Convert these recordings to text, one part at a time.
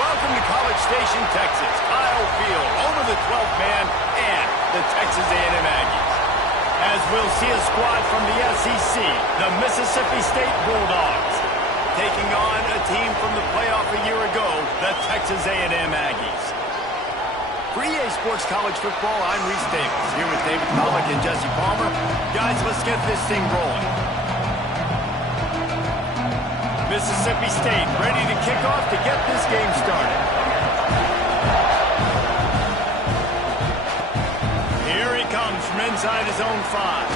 Welcome to College Station, Texas. Kyle Field, home of the 12th man and the Texas A&M Aggies. As we'll see a squad from the SEC, the Mississippi State Bulldogs, taking on a team from the playoff a year ago, the Texas A&M Aggies. For EA Sports College Football, I'm Reese Davis, here with David Pollack and Jesse Palmer. Guys, let's get this thing rolling. Mississippi State ready to kick off to get this game started. Here he comes from inside his own 5.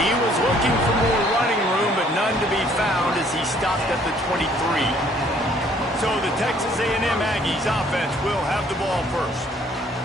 He was looking for more running room, but none to be found as he stopped at the 23. So the Texas A&M Aggies offense will have the ball first.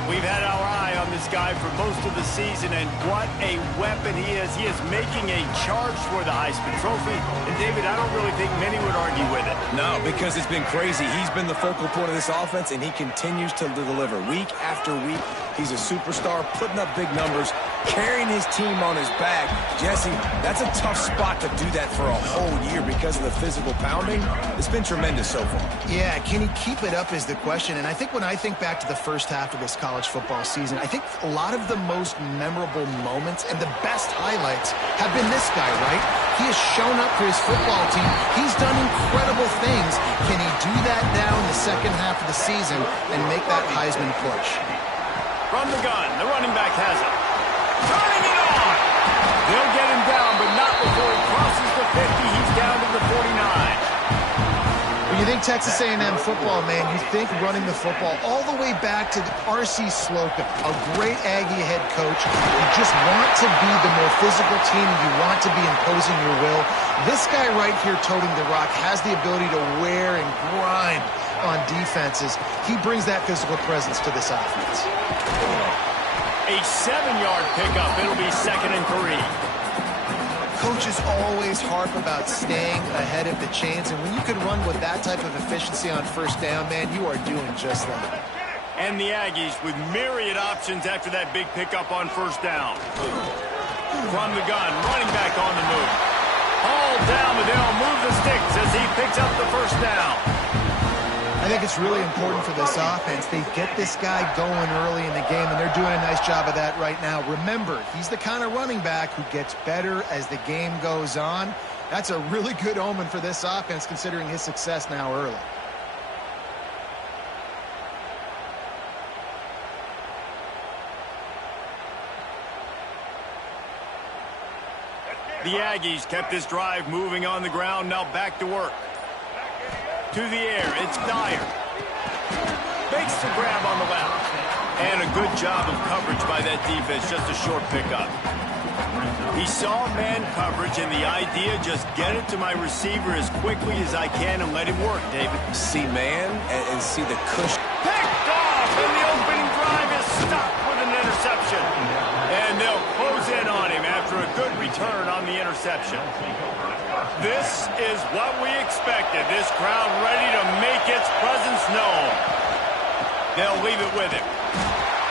We've had our eye on this guy for most of the season, and what a weapon he is. He is making a charge for the Heisman Trophy. And, David, I don't really think many would argue with it. No, because it's been crazy. He's been the focal point of this offense, and he continues to deliver week after week. He's a superstar, putting up big numbers, carrying his team on his back. Jesse, that's a tough spot to do that for a whole year because of the physical pounding. It's been tremendous so far. Yeah, can he keep it up is the question. And I think when I think back to the first half of this college football season, I think a lot of the most memorable moments and the best highlights have been this guy, right? He has shown up for his football team. He's done incredible things. Can he do that now in the second half of the season and make that Heisman push? From the gun, the running back has it. Turning it on! They'll get him down, but not before he crosses the 50. He's down to the 49. When you think Texas A&M football, man, you think running the football all the way back to R.C. Slocum, a great Aggie head coach. You just want to be the more physical team. You want to be imposing your will. This guy right here toting the rock has the ability to wear and grind on defenses. He brings that physical presence to this offense. A 7-yard pickup. It'll be 2nd and 3. Coaches always harp about staying ahead of the chains, and when you can run with that type of efficiency on first down, man, you are doing just that. And the Aggies with myriad options after that big pickup on first down. From the gun, running back on the move. Hauled down, but they'll move the sticks as he picks up the first down. I think it's really important for this offense. They get this guy going early in the game, and they're doing a nice job of that right now. Remember, he's the kind of running back who gets better as the game goes on. That's a really good omen for this offense, considering his success now early. The Aggies kept this drive moving on the ground, now back to work. To the air, it's Dyer. Makes the grab on the left. And a good job of coverage by that defense, just a short pickup. He saw man coverage, and the idea, just get it to my receiver as quickly as I can and let him work, David. See man and see the cushion. Picked off, and the opening drive is stopped with an interception. And they'll close in on him after a good return on the interception. This is what we expected. This crowd ready to make its presence known. They'll leave it with him.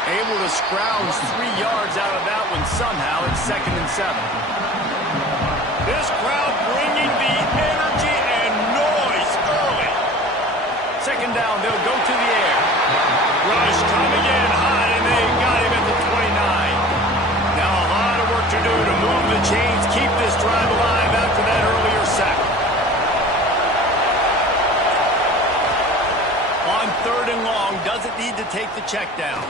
Able to scrounge 3 yards out of that one somehow. It's 2nd and 7. This crowd bringing the energy and noise early. 2nd down, they'll go to the air. Rush coming in high, and they got him at the 29. Now a lot of work to do to move the chains, keep this drive alive after that earlier sack. On 3rd and long, doesn't need to take the check down.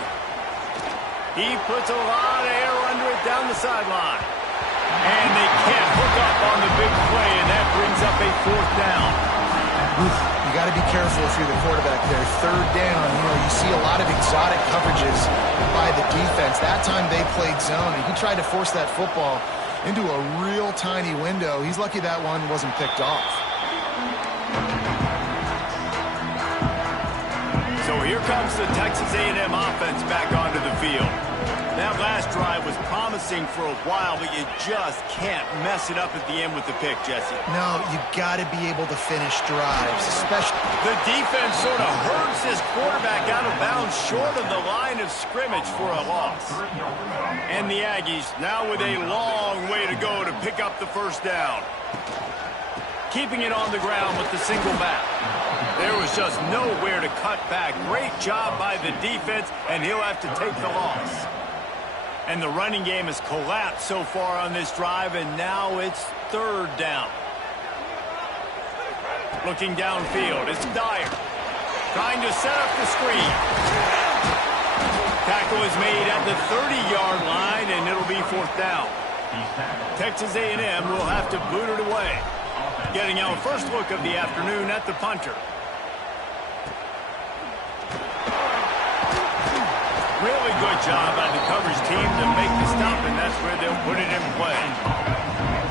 He puts a lot of air under it down the sideline. And they can't hook up on the big play, and that brings up a 4th down. You got to be careful if you're the quarterback there. 3rd down, you see a lot of exotic coverages by the defense. That time they played zone, and he tried to force that football into a real tiny window. He's lucky that one wasn't picked off. So here comes the Texas A&M offense back onto the field. That last drive was promising for a while, but you just can't mess it up at the end with the pick, Jesse. No, you got to be able to finish drives, especially. The defense sort of hurts this quarterback out of bounds short of the line of scrimmage for a loss. And the Aggies now with a long way to go to pick up the first down. keeping it on the ground with the single back. There was just nowhere to cut back. Great job by the defense, and he'll have to take the loss. And the running game has collapsed so far on this drive, and now it's 3rd down. Looking downfield, it's Dyer. Trying to set up the screen. Tackle is made at the 30-yard line, and it'll be 4th down. Texas A&M will have to boot it away. Getting our first look of the afternoon at the punter. Really good job by the coverage team to make the stop, and that's where they'll put it in play.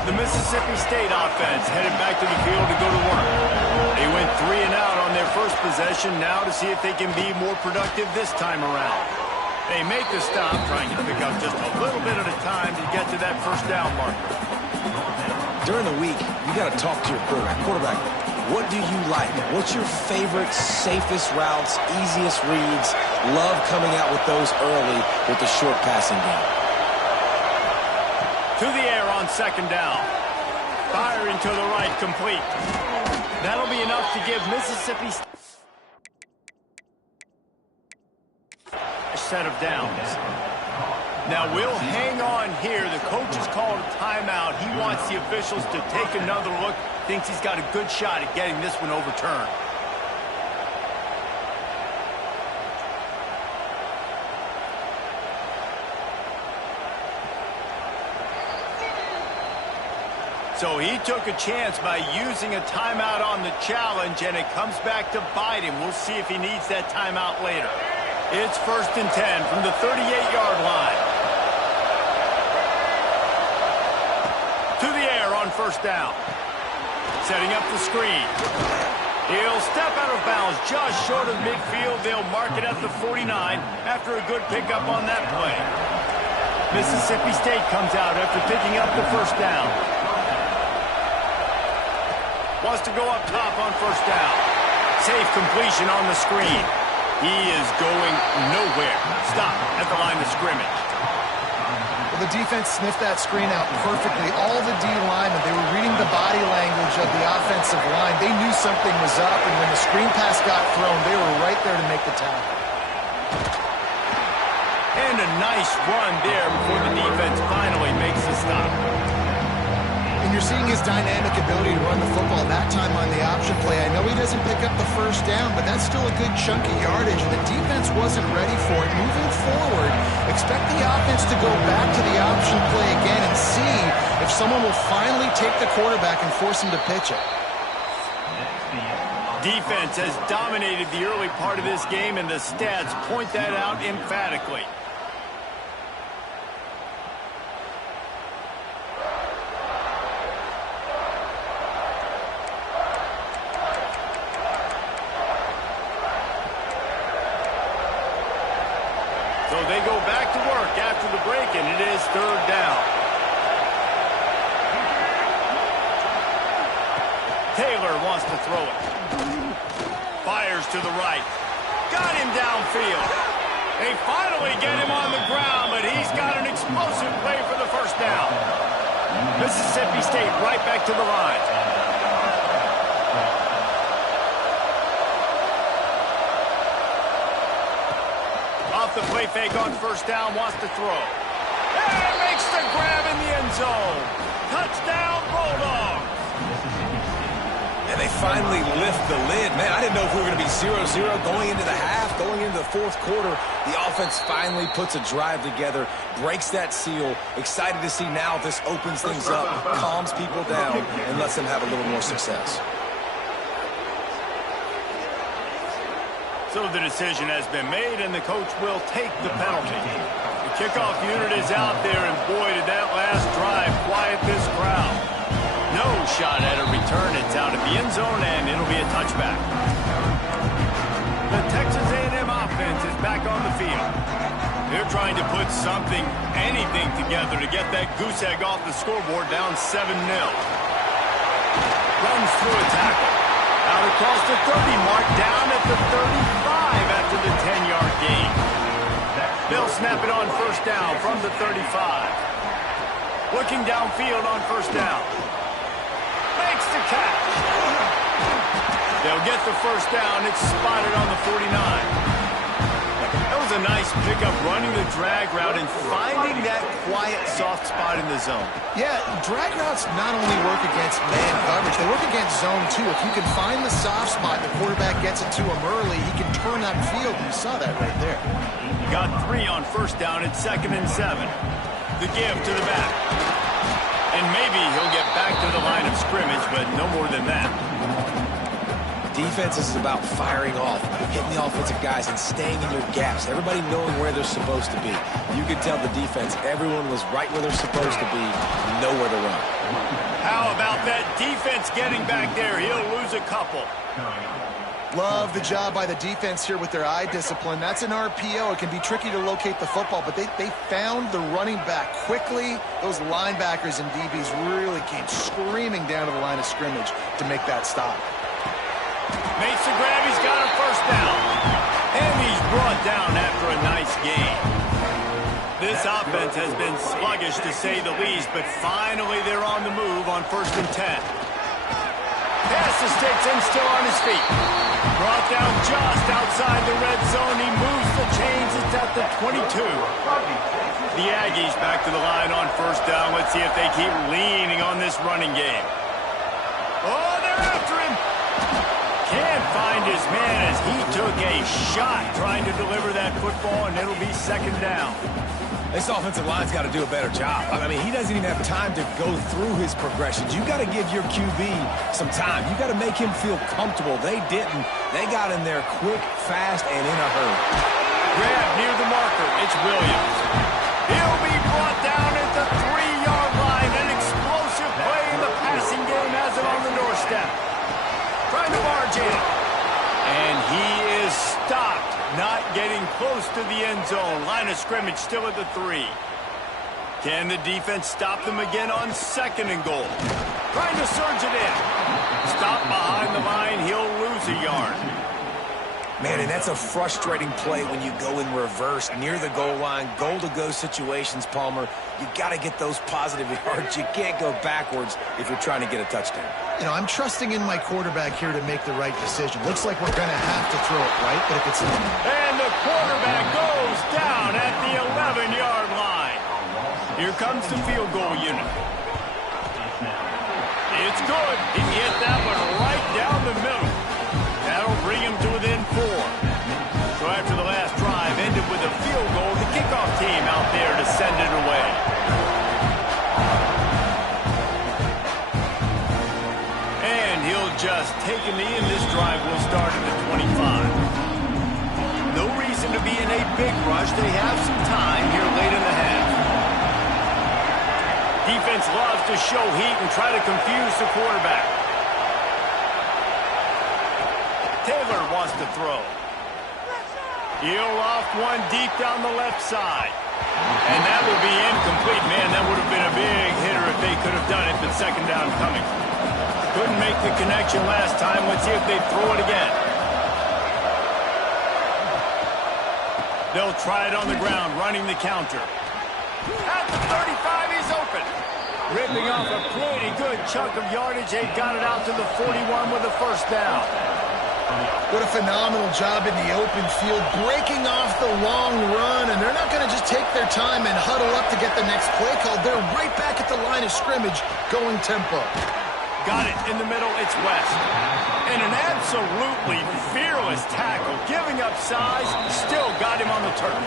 The Mississippi State offense headed back to the field to go to work. They went 3 and out on their first possession, now to see if they can be more productive this time around. They make the stop, trying to pick up just a little bit at a time to get to that 1st down marker. During the week, you got to talk to your quarterback. Quarterback, what do you like? What's your favorite, safest routes, easiest reads? Love coming out with those early with the short passing game. To the air on 2nd down. Firing to the right, complete. That'll be enough to give Mississippi State a set of downs. Now we'll hang on here. The coach has called a timeout. He wants the officials to take another look. Thinks he's got a good shot at getting this one overturned. So he took a chance by using a timeout on the challenge, and it comes back to bite him. We'll see if he needs that timeout later. It's 1st and 10 from the 38-yard line. To the air on 1st down. Setting up the screen. He'll step out of bounds just short of midfield. They'll mark it at the 49 after a good pickup on that play. Mississippi State comes out after picking up the 1st down. Wants to go up top on 1st down. Safe completion on the screen. He is going nowhere. Stop at the line of scrimmage. Well, the defense sniffed that screen out perfectly. All the D linemen, they were reading the body language of the offensive line. They knew something was up, and when the screen pass got thrown, they were right there to make the tackle. And a nice run there before the defense finally makes the stop. And you're seeing his dynamic ability to run the football that time on the option play. I know he doesn't pick up the 1st down, but that's still a good chunk of yardage, and the defense wasn't ready for it. Moving forward, expect the offense to go back to the option play again and see if someone will finally take the quarterback and force him to pitch it. Defense has dominated the early part of this game, and the stats point that out emphatically. So they go back to work after the break, and it is 3rd down. Taylor wants to throw it. Fires to the right. Got him downfield. They finally get him on the ground, but he's got an explosive play for the 1st down. Mississippi State right back to the line. The play fake on 1st down, wants to throw. And makes the grab in the end zone. Touchdown, Bulldogs. And they finally lift the lid. Man, I didn't know if we were going to be 0-0 going into the half, going into the 4th quarter. The offense finally puts a drive together, breaks that seal. Excited to see now this opens things up, calms people down, and lets them have a little more success. So the decision has been made, and the coach will take the penalty. The kickoff unit is out there, and boy, did that last drive quiet this crowd. No shot at a return. It's out of the end zone, and it'll be a touchback. The Texas A&M offense is back on the field. They're trying to put something, anything together to get that goose egg off the scoreboard down 7-0. Runs through a tackle. Out across the 30 mark, down at the 35 after the 10-yard gain. They'll snap it on 1st down from the 35. Looking downfield on 1st down. Makes the catch. They'll get the first down. It's spotted on the 49. That was a nice pickup, running the drag route and finding that quiet, soft spot in the zone. Yeah, drag routes not only work against man coverage, they work against zone too. If you can find the soft spot, the quarterback gets it to him early, he can turn that field. You saw that right there. Got 3 on first down at 2nd and 7. The give to the back. And maybe he'll get back to the line of scrimmage, but no more than that. Defense is about firing off, hitting the offensive guys, and staying in your gaps. Everybody knowing where they're supposed to be. You can tell the defense, everyone was right where they're supposed to be, nowhere to run. How about that defense getting back there? He'll lose a couple. Love the job by the defense here with their eye discipline. That's an RPO. It can be tricky to locate the football, but they found the running back quickly. Those linebackers and DBs really came screaming down to the line of scrimmage to make that stop. Makes the grab. He's got a first down. And he's brought down after a nice gain. This offense has been sluggish to say the least, but finally they're on the move on 1st and 10. Pass to sticks and still on his feet. Brought down just outside the red zone. He moves the chains. It's at the 22. The Aggies back to the line on first down. Let's see if they keep leaning on this running game. Oh, they're after him. Can't find his man as he took a shot trying to deliver that football, and it'll be 2nd down. This offensive line's got to do a better job. I mean, he doesn't even have time to go through his progressions. You got to give your QB some time. You got to make him feel comfortable. They didn't. They got in there quick, fast, and in a hurry. Grab near the marker. It's Williams. He'll be brought down at the 3-yard line. An explosive play in the passing game has it on the doorstep. Trying to barge in. And he is stopped, not getting close to the end zone. Line of scrimmage still at the 3. Can the defense stop them again on 2nd and goal? Trying to surge it in. Stop behind the line. He'll lose a yard. Man, and that's a frustrating play when you go in reverse near the goal line, goal-to-go situations, Palmer. You got to get those positive yards. You can't go backwards if you're trying to get a touchdown. You know, I'm trusting in my quarterback here to make the right decision. Looks like we're going to have to throw it, right? But if it's not. And the quarterback goes down at the 11-yard line. Here comes the field goal unit. It's good. He hit that one right down the middle. That'll bring him to within 4. So after the last drive ended with a field goal, the kickoff team out there to send it away. And he'll just take a knee, and this drive will start at the 25. No reason to be in a big rush. They have some time here late in the half. Defense loves to show heat and try to confuse the quarterback. Taylor wants to throw. He'll loft one deep down the left side. And that will be incomplete. Man, that would have been a big hitter if they could have done it, but 2nd down coming. Couldn't make the connection last time. Let's see if they throw it again. They'll try it on the ground, running the counter. At the 35, he's open. Ripping off a pretty good chunk of yardage. They got it out to the 41 with a first down. What a phenomenal job in the open field, breaking off the long run, and they're not going to just take their time and huddle up to get the next play called. They're right back at the line of scrimmage, going tempo. Got it in the middle, it's West. And an absolutely fearless tackle, giving up size, still got him on the turf.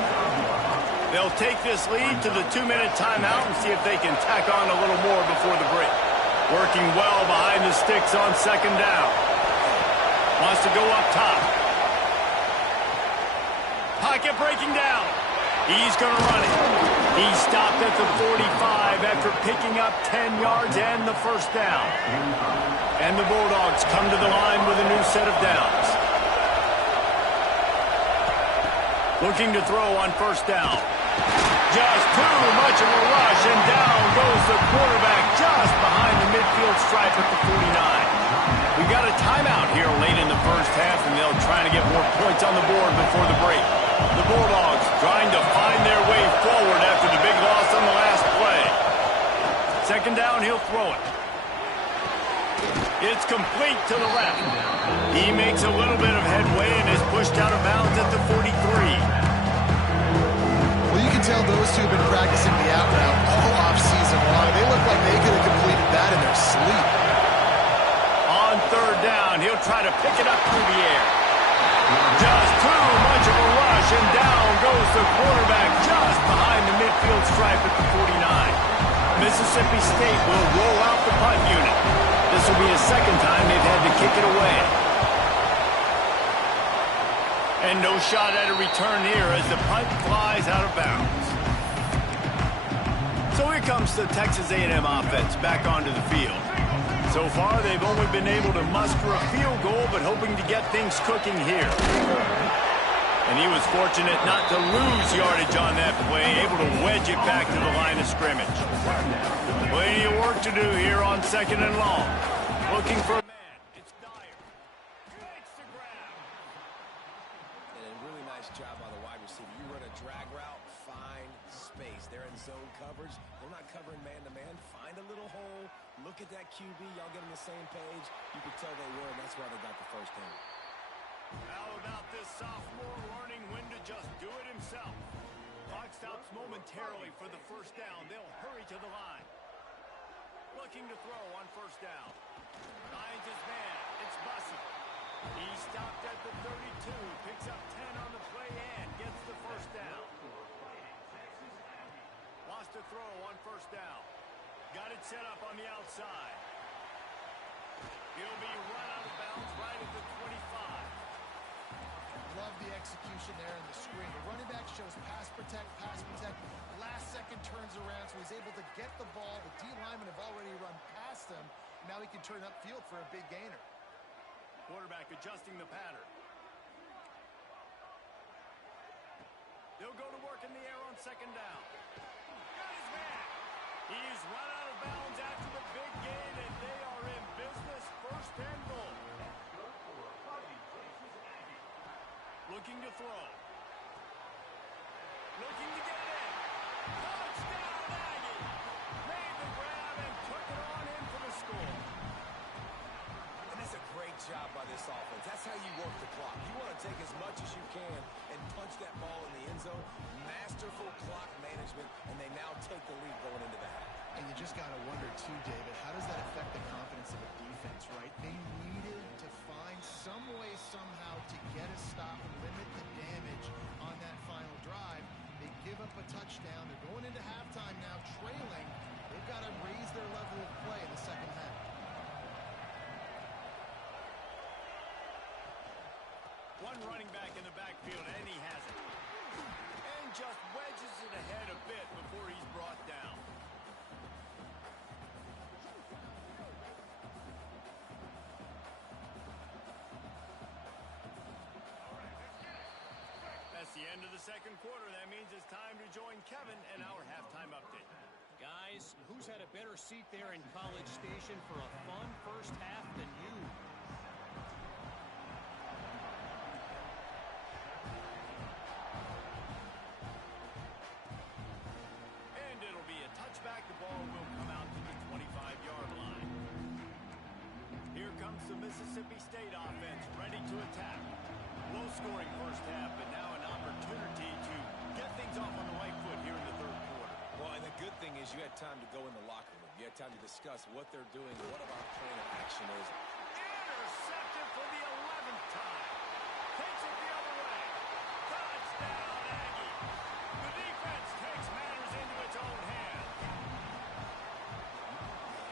They'll take this lead to the 2-minute timeout and see if they can tack on a little more before the break. Working well behind the sticks on 2nd down. Wants to go up top. Pocket breaking down. He's going to run it. He stopped at the 45 after picking up 10 yards and the first down. And the Bulldogs come to the line with a new set of downs. Looking to throw on first down. Just too much of a rush, and down goes the quarterback just behind the midfield stripe at the 49. We got a timeout here late in the first half, and they'll try to get more points on the board before the break. The Bulldogs trying to find their way forward after the big loss on the last play. 2nd down, he'll throw it. It's complete to the left. He makes a little bit of headway and is pushed out of bounds at the 43. Well, you can tell those two have been practicing the out route all off-season long. They look like they could have completed that in their sleep. On third down, he'll try to pick it up through the air. Just too much of a rush, and down goes the quarterback just behind the midfield stripe at the 49. Mississippi State will roll out the punt unit. This will be the second time they've had to kick it away. And no shot at a return here as the punt flies out of bounds. So here comes the Texas A&M offense back onto the field. So far, they've only been able to muster a field goal, but hoping to get things cooking here. And he was fortunate not to lose yardage on that play, able to wedge it back to the line of scrimmage. Plenty of work to do here on second and long. Looking for a man. It's Dyer. Makes the grab. And a really nice job by the wide receiver. You run a drag route, find space. They're in zone coverage. They're not covering man-to-man. Find a little hole. Look at that QB. Y'all get on the same page. You could tell they were, and that's why they got the first down. How about this sophomore learning when to just do it himself? Clock stops momentarily for the first down. They'll hurry to the line. Looking to throw on first down. Finds his man. It's Bussey. He stopped at the 32. Picks up 10 on the play and gets the first down. Wants to throw on first down. Got it set up on the outside. He'll be run out of bounds right at the 25. Love the execution there in the screen. The running back shows pass protect. Last second turns around, so he's able to get the ball. The D linemen have already run past him. Now he can turn upfield for a big gainer. Quarterback adjusting the pattern. They'll go to work in the air on second down. Got his man. He's run out of bounds after the big gain, and they are in business. First and goal. Looking to throw. Looking to get it in. Touchdown, Aggie! Made the grab and took it on in for the score. And that's a great job by this offense. That's how you work the clock. You want to take as much as you can and punch that ball in the end zone. Masterful clock management, and they now take the lead going into the half. And you just got to wonder, too, David, how does that affect the confidence of the defense, right? They needed to find some way, somehow, to get a stop and limit the damage on that final drive. They give up a touchdown. They're going into halftime now, trailing. They've got to raise their level of play in the second half. One running back in the backfield, and he has it. And just wedges it ahead a bit before he's brought down. That's the end of the second quarter. That means it's time to join Kevin in our halftime update. Guys, who's had a better seat there in College Station for a fun first half than you? And it'll be a touchback. The ball will come out to the 25-yard line. Here comes the Mississippi State offense ready to attack. Low-scoring first half, but now an opportunity to get things off on the right foot here in the third quarter. Well, and the good thing is you had time to go in the locker room. You had time to discuss what they're doing, what our plan of action is. Intercepted for the 11th time. Takes it the other way. Touchdown, Aggie. The defense takes matters into its own hands.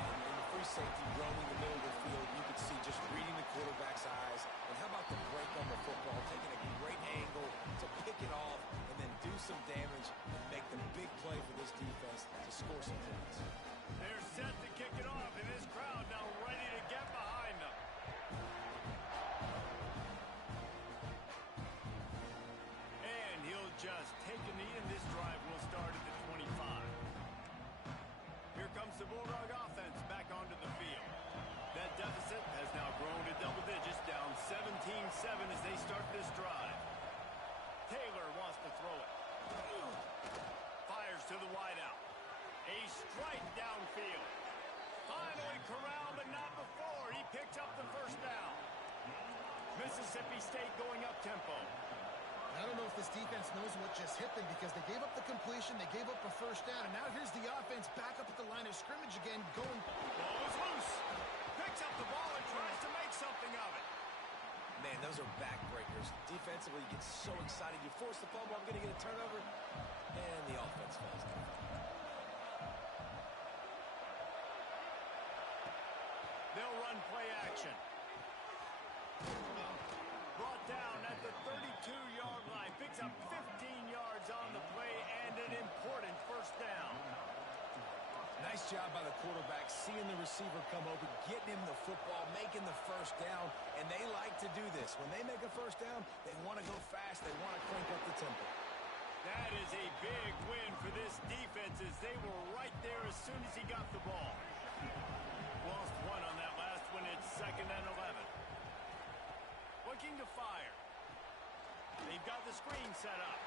And the free safety roaming the middle of the field, you could see just reading the quarterback's eyes. And how about the break on the football, taking a great angle to pick it off and then do some damage and make the big play for this defense to score some points. They're set to kick it off, and this crowd now ready to get behind them. And he'll just take a knee, and this drive will start at the 25. Here comes the Bulldog offense back onto the field. That deficit has now grown to double digits, down 17-7 as they start this drive. Taylor wants to throw it. Fires to the wideout. A strike downfield. Finally corralled, but not before. He picks Mississippi State going up-tempo. I don't know if this defense knows what just hit them because they gave up the completion, they gave up a first down, and now here's the offense back up at the line of scrimmage again, going. Ball is loose. Picks up the ball and tries to make something of it. Man, those are backbreakers. Defensively, you get so excited. You force the fumble, I'm going to get a turnover, and the offense falls down. They'll run play action. Brought down at the 32-yard line. Picks up 15 yards on the play and an important first down. Nice job by the quarterback, seeing the receiver come open, getting him the football, making the first down, and they like to do this. When they make a first down, they want to go fast. They want to crank up the tempo. That is a big win for this defense as they were right there as soon as he got the ball. Lost one on that last one. It's 2nd and 11. Looking to fire. They've got the screen set up.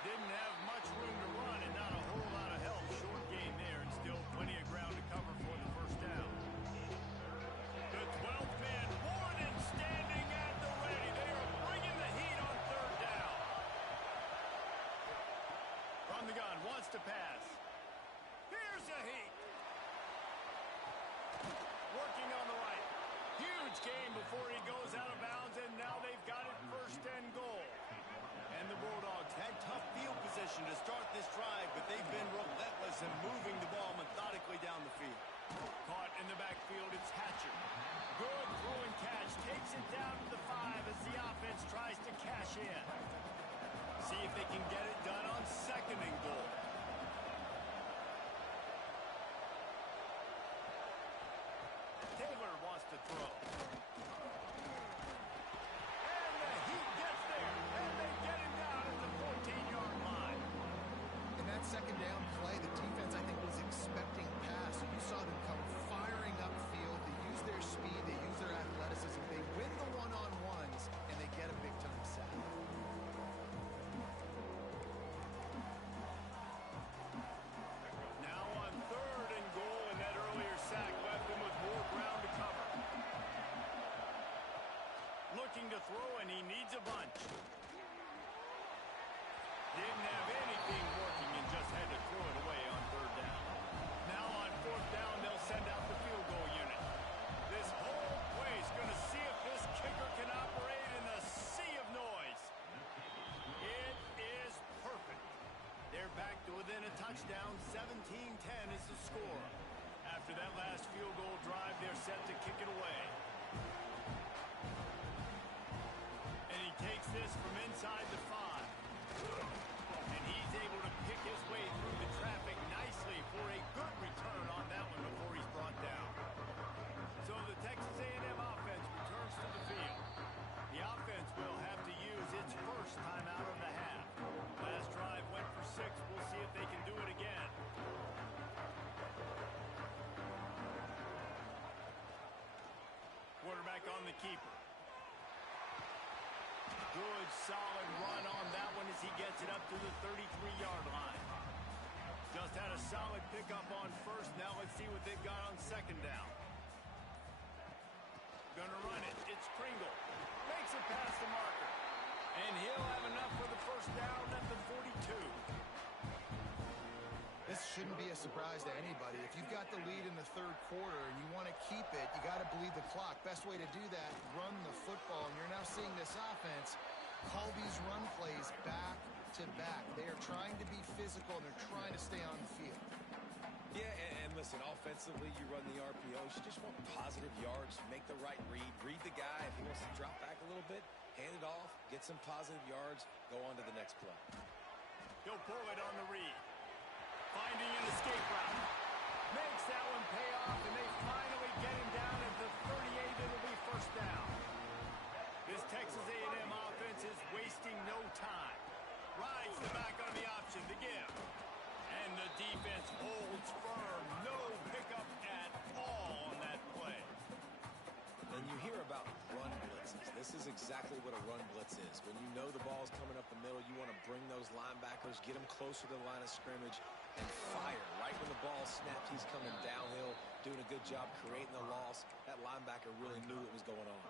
Didn't have much room to run and not a whole lot of help. Short game there and still plenty of ground to cover for the first down. The 12th man, Warden, standing at the ready. They are bringing the heat on 3rd down. From the gun, wants to pass. Here's the heat. Working on the right. Huge game before he goes out of bounds, and now they've got it 1st and goal. And the Bulldogs had tough field position to start this drive, but they've been relentless in moving the ball methodically down the field. Caught in the backfield, it's Hatcher. Good throwing catch, takes it down to the 5 as the offense tries to cash in. See if they can get it done on 2nd and goal. Taylor wants to throw. And the Heat gets there, and they get him down at the 14-yard line. In that 2nd down play, the defense, I think, was expecting pass. You saw them come firing upfield. They use their speed. They use their athleticism. They win the one-on-ones, and they get a big-time sack. Now on 3rd and goal, and that earlier sack left them with more ground to cover. Looking to throw, and he needs a bunch. Didn't have anything working and just had to throw it away on 3rd down. Now on 4th down, they'll send out the field goal unit. This whole place going to see if this kicker can operate in the sea of noise. It is perfect. They're back to within a touchdown. 17-10 is the score. After that last field goal drive, they're set to kick it away. And he takes this from inside the 5. And he's able to pick his way through the traffic nicely for a good return on that one before he's brought down. So the Texas A&M offense returns to the field. The offense will have to use its first timeout of the half. Last drive went for 6. We'll see if they can do it again. Quarterback on the keeper. Good, solid run on that one as he gets it up to the 33-yard line. Just had a solid pickup on 1st. Now let's see what they've got on 2nd down. Gonna run it. It's Pringle. Makes it past the marker. And he'll have enough for the first down at the 42. This shouldn't be a surprise to anybody. If you've got the lead in the 3rd quarter and you want to keep it, you got to bleed the clock. Best way to do that, run the football. And you're now seeing this offense call these run plays back to back. They are trying to be physical, and they're trying to stay on the field. Yeah, and listen, offensively, you run the RPOs. You just want positive yards, make the right read the guy. If he wants to drop back a little bit, hand it off, get some positive yards, go on to the next play. He'll pull it on the read. Finding an escape route. Makes that one pay off, and they finally get him down at the 38. It'll be first down. This Texas A&M offense is wasting no time. Rides the back on the option to give. And the defense holds firm. No pickup at all on that play. And you hear about run blitzes. This is exactly what a run blitz is. When you know the ball's coming up the middle, you want to bring those linebackers, get them closer to the line of scrimmage, and fire. Right when the ball snapped, he's coming downhill, doing a good job creating the loss. That linebacker really knew what was going on.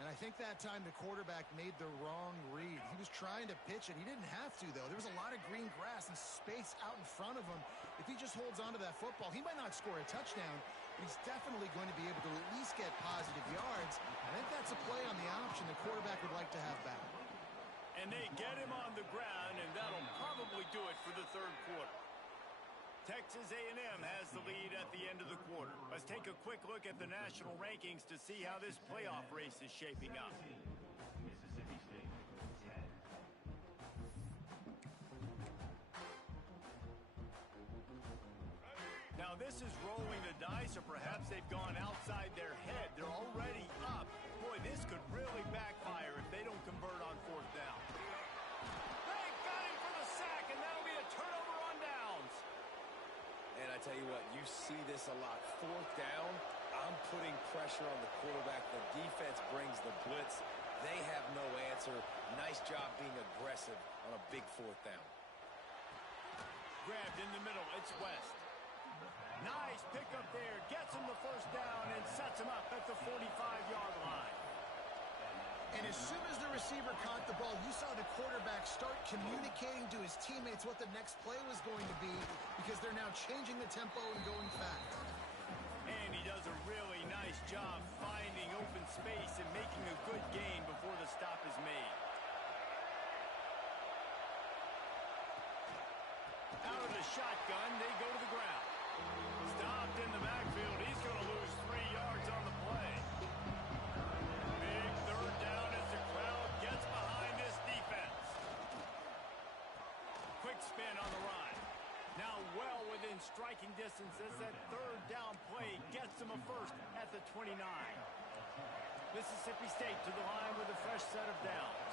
And I think that time the quarterback made the wrong read. He was trying to pitch it. He didn't have to, though. There was a lot of green grass and space out in front of him. If he just holds on to that football, he might not score a touchdown, but he's definitely going to be able to at least get positive yards. I think that's a play on the option the quarterback would like to have back. And they get him on the ground, and that'll probably do it for the third quarter. Texas A&M has the lead at the end of the quarter. Let's take a quick look at the national rankings to see how this playoff race is shaping up. Mississippi State, 10. Now this is rolling the dice, or perhaps they've gone outside their head. They're already up. Boy, this could really backfire if they don't convert on fourth down. They got him for the sack, and that'll be a turnover on downs. And I tell you what, you see this a lot. Fourth down, I'm putting pressure on the quarterback. The defense brings the blitz. They have no answer. Nice job being aggressive on a big fourth down. Grabbed in the middle. It's West. Nice pickup there. Gets him the first down and sets him up at the 45-yard line. And as soon as the receiver caught the ball, you saw the quarterback start communicating to his teammates what the next play was going to be, because they're now changing the tempo and going fast. And he does a really nice job finding open space and making a good gain before the stop is made. Out of the shotgun, they go to the ground. Stopped in the backfield. He's going to lose 3 yards on the play. Big third down as the crowd gets behind this defense. Quick spin on the run. Now well within striking distance as that third down play gets them a first at the 29. Mississippi State to the line with a fresh set of downs.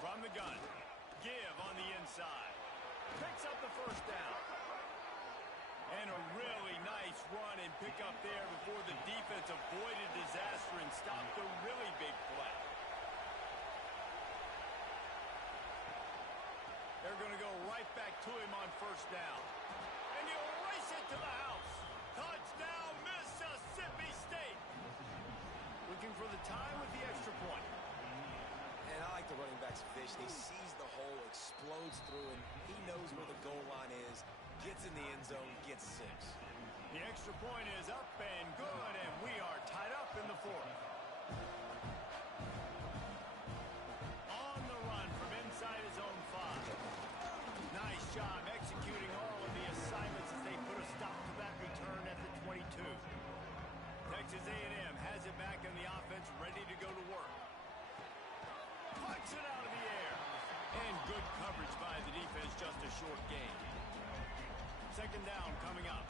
From the gun. Give on the inside. Picks up the first down. And a really nice run and pick up there before the defense avoided disaster and stopped a really big play. They're going to go right back to him on first down. And he'll race it to the house. Touchdown, Mississippi State. Looking for the tie with the extra point. And I like the running back's vision. He sees the hole, explodes through, and he knows where the goal line is, gets in the end zone, gets 6. The extra point is up and good, and we are tied up in the fourth. On the run from inside his own 5. Nice job executing all of the assignments as they put a stop to that return at the 22. Texas A&M has it back in the offense, ready to go to work. Puts it out of the air. And good coverage by the defense, just a short gain. Second down coming up.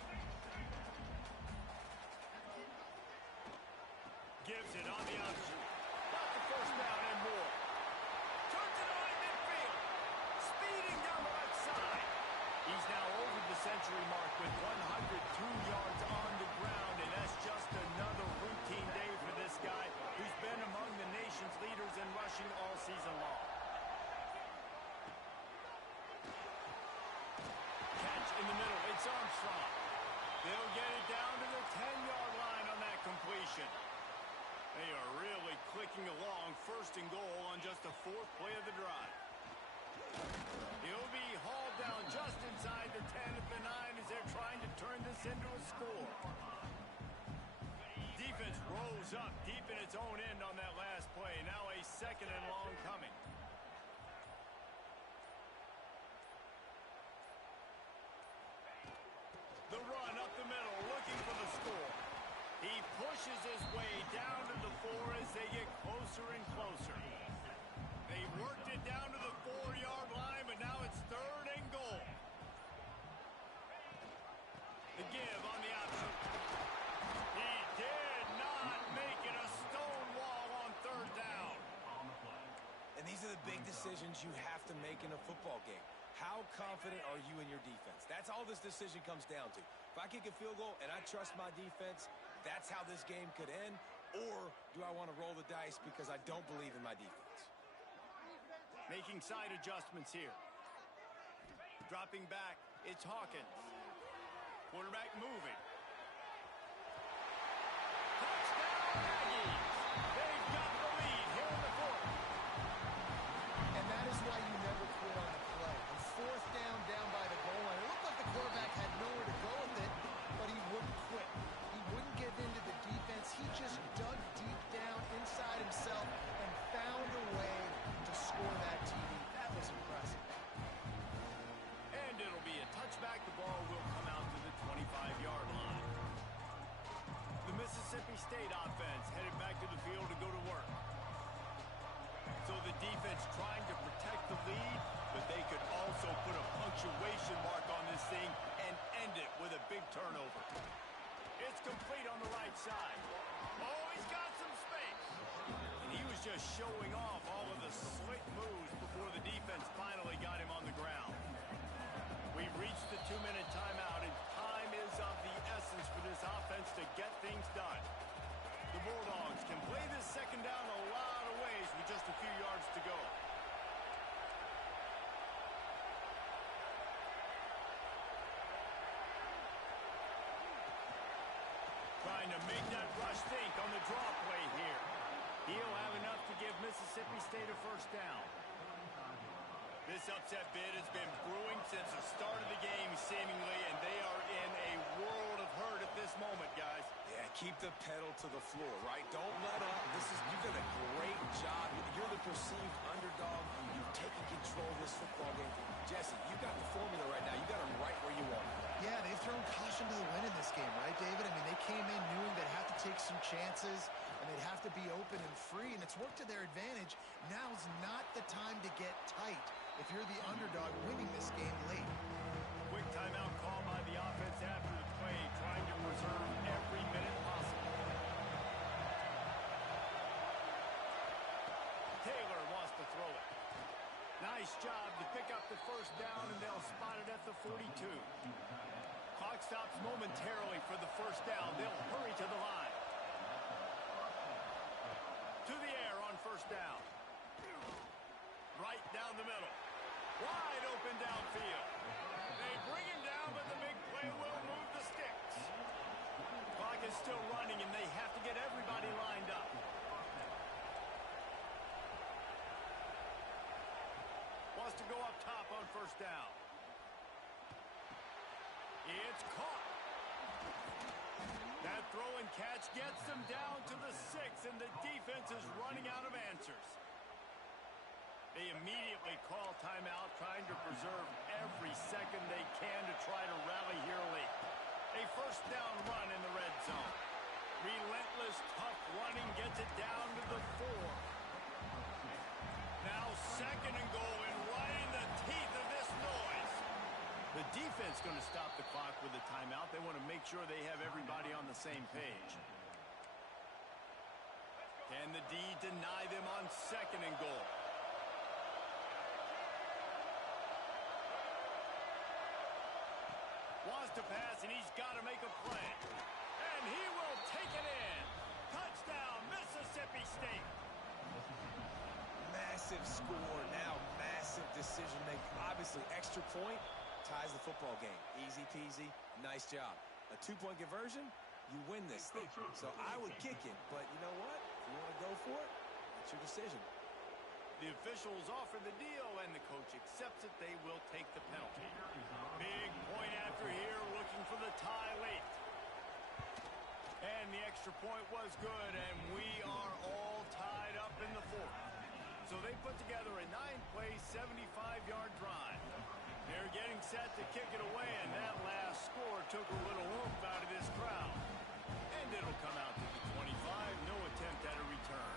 Gives it on the option. Got the first down and more. Turns it on in midfield. Speeding down the left side. He's now over the century mark with 102 yards on the ground, and that's just another routine day for this guy who's been among the nation's leaders in rushing all season long. Catch in the middle. It's Armstrong. They'll get it down to the 10-yard line on that completion. They are really clicking along, first and goal on just the 4th play of the drive. He'll be hauled down just inside the 10 at the 9 as they're trying to turn this into a score. Defense rose up deep in its own end on that last play. Now a second and long coming. The run up the middle, looking for the score. He pushes his way down to the 4 as they get closer and closer. They worked it down to the 4-yard line, but now it's 3rd and goal. The give on the option. He did not make it a stone wall on 3rd down. And these are the big decisions you have to make in a football game. How confident are you in your defense? That's all this decision comes down to. If I kick a field goal and I trust my defense, that's how this game could end. Or do I want to roll the dice because I don't believe in my defense? Making side adjustments here. Dropping back, it's Hawkins. Quarterback moving. Touchdown, Aggies! State offense headed back to the field to go to work. So the defense trying to protect the lead, but they could also put a punctuation mark on this thing and end it with a big turnover. It's complete on the right side. Oh, he's got some space. And he was just showing off all of the slick moves before the defense finally got him on the ground. We've reached the 2-minute timeout, and time is of the essence for this offense to get things done. The Bulldogs can play this second down a lot of ways with just a few yards to go. Trying to make that rush think on the draw play here. He'll have enough to give Mississippi State a first down. This upset bid has been brewing since the start of the game, seemingly, and they are in a world of hurt at this moment, guys. Yeah, keep the pedal to the floor, right? Don't let up. You've done a great job. You're the perceived underdog. You've taken control of this football game. Jesse, you got the formula right now. You got them right where you want them. Yeah, they've thrown caution to the wind in this game, right, David? I mean, they came in knowing they'd have to take some chances, and they'd have to be open and free, and it's worked to their advantage. Now's not the time to get tight if you're the underdog winning this game late. Quick timeout call by the offense after the play, trying to preserve every minute possible. Taylor wants to throw it. Nice job to pick up the first down, and they'll spot it at the 42. Clock stops momentarily for the first down. They'll hurry to the line. To the air on first down. Right down the middle. Wide open downfield. They bring him down, but the big play will move the sticks. Clock is still running, and they have to get everybody lined up. Wants to go up top on first down. It's caught. That throw and catch gets them down to the 6, and the defense is running out of answers. They immediately call timeout, trying to preserve every second they can to try to rally here late. A first down run in the red zone. Relentless, tough running gets it down to the 4. Now second and goal, and right in the teeth of this noise. The defense going to stop the clock with a timeout. They want to make sure they have everybody on the same page. Can the D deny them on second and goal? Wants to pass, and he's got to make a play. And he will take it in. Touchdown, Mississippi State. Massive score, now massive decision-making. Obviously, extra point ties the football game. Easy peasy, nice job. A 2-point conversion, you win this thing. So I would kick it, but you know what? If you want to go for it, it's your decision. The officials offer the deal, and the coach accepts it. They will take the penalty. Big point after here, looking for the tie late. And the extra point was good, and we are all tied up in the 4th. So they put together a 9-play, 75-yard drive. They're getting set to kick it away, and that last score took a little oomph out of this crowd. And it'll come out to the 25, no attempt at a return.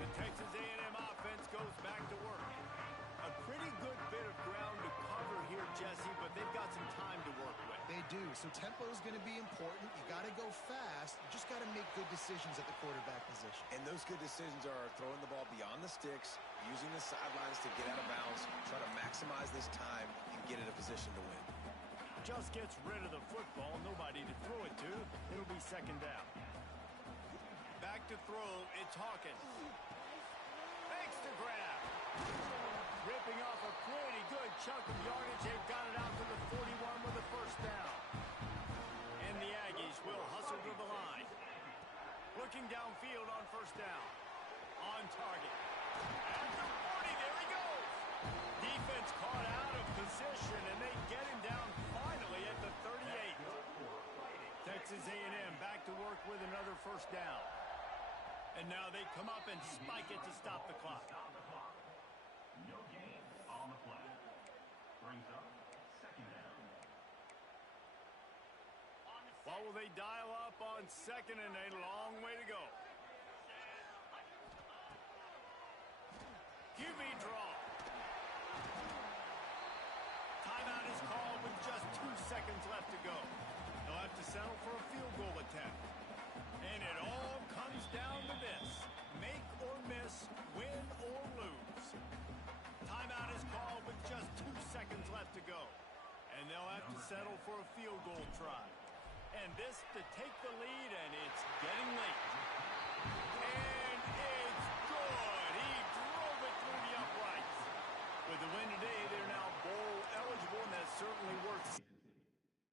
The Texas A&M offense goes back to work. A pretty good bit of ground to cover here, Jesse, but they've got some time to work with. They do, so tempo is going to be important. You got to go fast. You just got to make good decisions at the quarterback position. And those good decisions are throwing the ball beyond the sticks, using the sidelines to get out of bounds, try to maximize this time and get in a position to win. Just gets rid of the football, nobody to throw it to. It'll be second down. Back to throw, it's Hawkins. Makes the grab. Ripping off a pretty good chunk of yardage. They've got it out to the 41 with the first down. And the Aggies will hustle to the line. Looking downfield on first down. On target. At the 40, there he goes. Defense caught out of position, and they get him down finally at the 38. Texas A&M back to work with another first down. And now they come up and spike it to stop the clock. No gain on the play. Brings up second down. While will they dial up on second and a long way to go? QB draw. Timeout is called with just 2 seconds left to go. They'll have to settle for a field goal attempt. And it all comes down to this. Make or miss, win or lose. Timeout is called with just 2 seconds left to go. And they'll have to settle for a field goal try. And this to take the lead, and it's getting late.